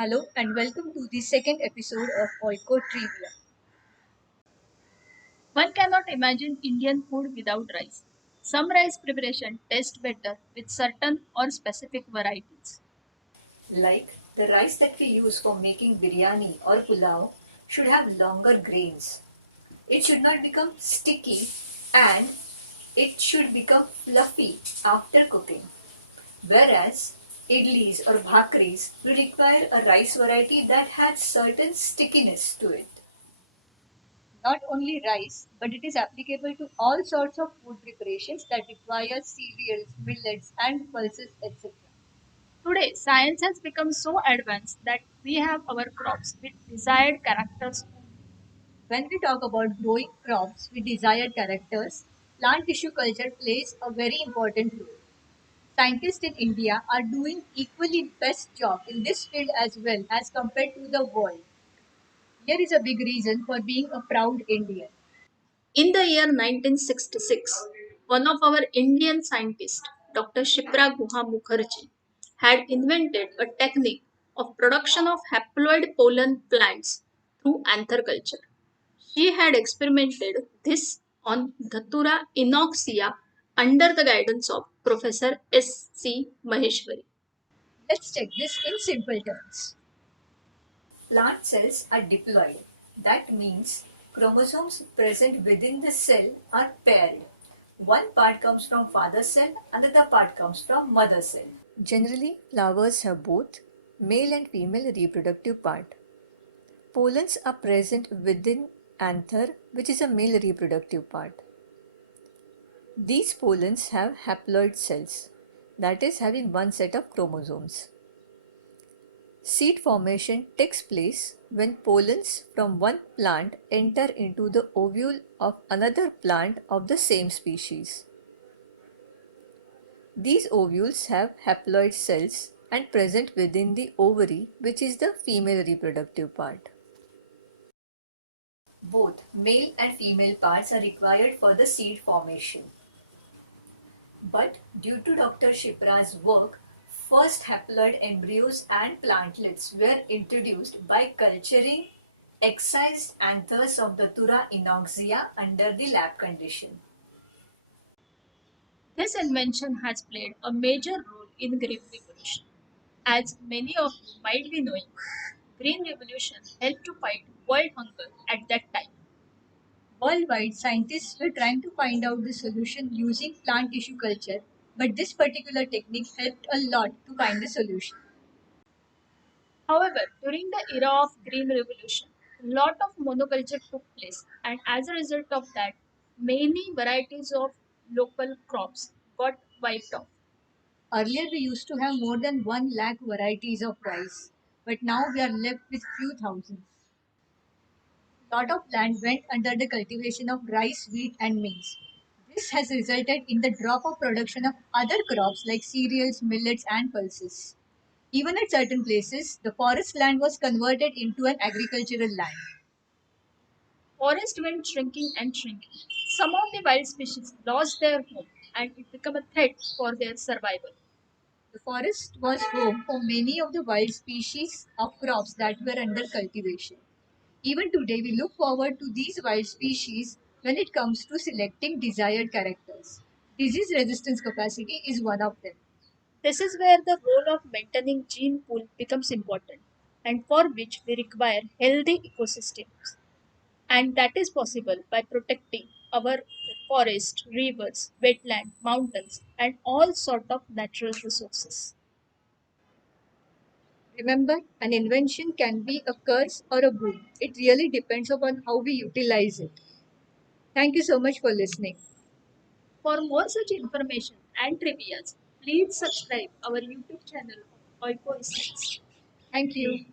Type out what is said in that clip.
Hello and welcome to the second episode of Oiko Trivia. One cannot imagine Indian food without rice. Some rice preparation taste better with certain or specific varieties. Like the rice that we use for making biryani or pulao should have longer grains. It should not become sticky and it should become fluffy after cooking. Whereas idlis or bhakris will require a rice variety that has certain stickiness to it. Not only rice, but it is applicable to all sorts of food preparations that require cereals, millets, and pulses, etc. Today, science has become so advanced that we have our crops with desired characters. When we talk about growing crops with desired characters, plant tissue culture plays a very important role. Scientists in India are doing equally best job in this field as well as compared to the world. Here is a big reason for being a proud Indian. In the year 1966, one of our Indian scientists, Dr. Shipra Guha Mukherjee, had invented a technique of production of haploid pollen plants through anther culture. She had experimented this on Dhatura inoxia under the guidance of Professor S.C. Maheshwari. Let's check this in simple terms. Plant cells are diploid. That means chromosomes present within the cell are paired. One part comes from father cell, another part comes from mother cell. Generally, flowers have both male and female reproductive part. Pollens are present within anther, which is a male reproductive part. These pollens have haploid cells, that is, having one set of chromosomes. Seed formation takes place when pollens from one plant enter into the ovule of another plant of the same species. These ovules have haploid cells and present within the ovary, which is the female reproductive part. Both male and female parts are required for the seed formation. But due to Dr. Shipra's work, first haploid embryos and plantlets were introduced by culturing excised anthers of Datura inoxia under the lab condition. This invention has played a major role in Green Revolution. As many of you might be knowing, Green Revolution helped to fight world hunger at that time. Worldwide, scientists were trying to find out the solution using plant tissue culture, but this particular technique helped a lot to find the solution. However, during the era of Green Revolution, a lot of monoculture took place, and as a result of that, many varieties of local crops got wiped off. Earlier, we used to have more than 1 lakh varieties of rice, but now we are left with few thousands. Lot of land went under the cultivation of rice, wheat, and maize. This has resulted in the drop of production of other crops like cereals, millets, and pulses. Even at certain places, the forest land was converted into an agricultural land. Forest went shrinking and shrinking. Some of the wild species lost their home, and it became a threat for their survival. The forest was home for many of the wild species of crops that were under cultivation. Even today, we look forward to these wild species when it comes to selecting desired characters. Disease resistance capacity is one of them. This is where the role of maintaining gene pool becomes important, and for which we require healthy ecosystems. And that is possible by protecting our forest, rivers, wetland, mountains, and all sort of natural resources. Remember, an invention can be a curse or a boon. It really depends upon how we utilize it. Thank you so much for listening. For more such information and trivias, please subscribe our YouTube channel of Oikoistics. Thank you.